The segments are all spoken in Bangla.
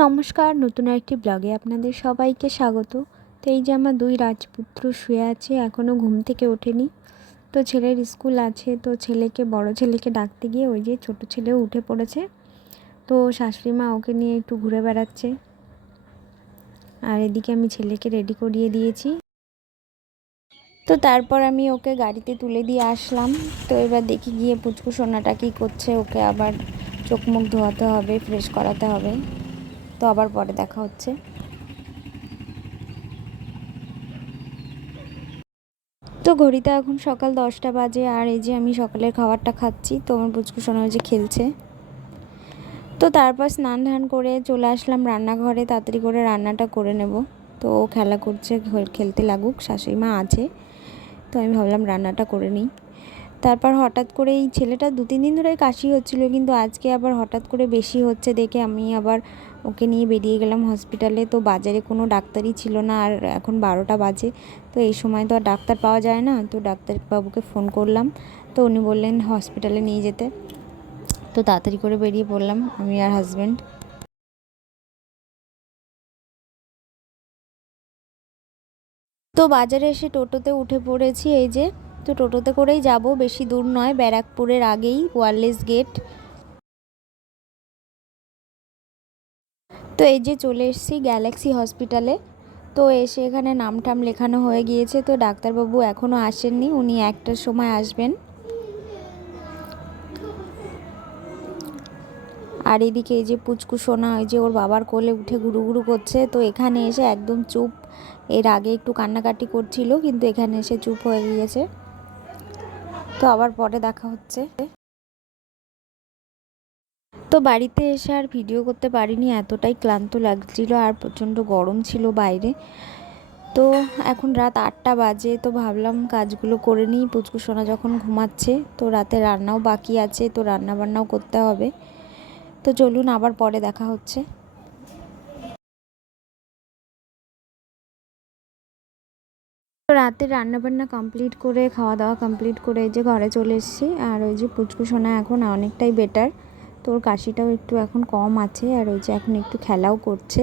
নমস্কার, নতুন একটি ব্লগে আপনাদের সবাইকে স্বাগত। তো এই যে আমার দুই রাজপুত্র শুয়ে আছে, এখনও ঘুম থেকে ওঠেনি। তো ছেলের স্কুল আছে, তো বড় ছেলেকে ডাকতে গিয়ে ওই যে ছোট ছেলেও উঠে পড়েছে। তো শাশুড়ি মা ওকে নিয়ে একটু ঘুরে বেড়াচ্ছে, আর এদিকে আমি ছেলেকে রেডি করিয়ে দিয়েছি। তো তারপর আমি ওকে গাড়িতে তুলে দিয়ে আসলাম। তো এবার দেখি গিয়ে পুচকু সোনাটা কী করছে, ওকে আবার চোখ মুখ ধোয়াতে হবে, ফ্রেশ করাতে হবে। তো আবার পরে দেখা হচ্ছে। তো ঘড়িতে এখন সকাল 10টা বাজে, আর এই যে আমি সকালের খাবারটা খাচ্ছি। তো আমার পুচকু সোনা যে খেলছে। তো তারপর স্নান ধান করে চলে আসলাম রান্নাঘরে, তাড়াতাড়ি করে রান্নাটা করে নেব। তো ও খেলা করছে, খেলতে লাগুক, শাশুড়ি মা আছে। তো আমি ভাবলাম রান্নাটা করে নিই। তারপর হঠাৎ করে এই ছেলেটা 2-3 দিন ধরে কাশি হচ্ছিলো, কিন্তু আজকে আবার হঠাৎ করে বেশি হচ্ছে দেখে আমি আবার ওকে নিয়ে বেরিয়ে গেলাম হসপিটালে। তো বাজারে কোনো ডাক্তারই ছিল না, আর এখন 12টা বাজে। তো এই সময় তো আর ডাক্তার পাওয়া যায় না। তো ডাক্তারবাবুকে ফোন করলাম, তো উনি বললেন হসপিটালে নিয়ে যেতে। তো তাড়াতাড়ি করে বেরিয়ে পড়লাম আমি আর হাজব্যান্ড। তো বাজারে এসে টোটোতে উঠে পড়েছি, এই যে। তো টোটোতে করেই যাব, বেশি দূর নয়, ব্যারাকপুরের আগেই ওয়্যারলেস গেট। তো এই যে চলে এসেছি গ্যালাক্সি হসপিটালে। তো এসে এখানে নাম টাম লেখানো হয়ে গিয়েছে। তো ডাক্তারবাবু এখনও আসেননি, উনি 1টার সময় আসবেন। আর এদিকে এই যে পুচকু সোনা, ওই যে ওর বাবার কোলে উঠে ঘুরু ঘুরু করছে। তো এখানে এসে একদম চুপ। এর আগে একটু কান্নাকাটি করছিল, কিন্তু এখানে এসে চুপ হয়ে গিয়েছে। তো আবার পরে দেখা হচ্ছে। তো বাড়িতে এসে আর ভিডিও করতে পারিনি, এতটাই ক্লান্ত লাগছিল, আর প্রচণ্ড গরম ছিল বাইরে। তো এখন রাত 8টা বাজে। তো ভাবলাম কাজগুলো করে নিই, পুচকু সোনা যখন ঘুমাচ্ছে। তো রাতে রান্নাও বাকি আছে, তো রান্না বান্নাও করতে হবে। তো চলুন আবার পরে দেখা হচ্ছে। তো রাতে রান্নাবান্না কমপ্লিট করে, খাওয়া দাওয়া কমপ্লিট করে এই যে ঘরে চলে এসেছি। আর ওই যে পুচকু সোনা এখন অনেকটাই বেটার। তোর কাশিটাও একটু এখন কম আছে, আর ওই যে এখন একটু খেলাও করছে।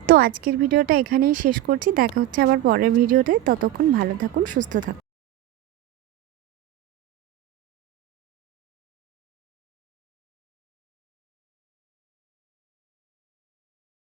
তো আজকের ভিডিওটা এখানেই শেষ করছি, দেখা হচ্ছে আবার পরের ভিডিওতে। ততক্ষণ ভালো থাকুন, সুস্থ থাকুন।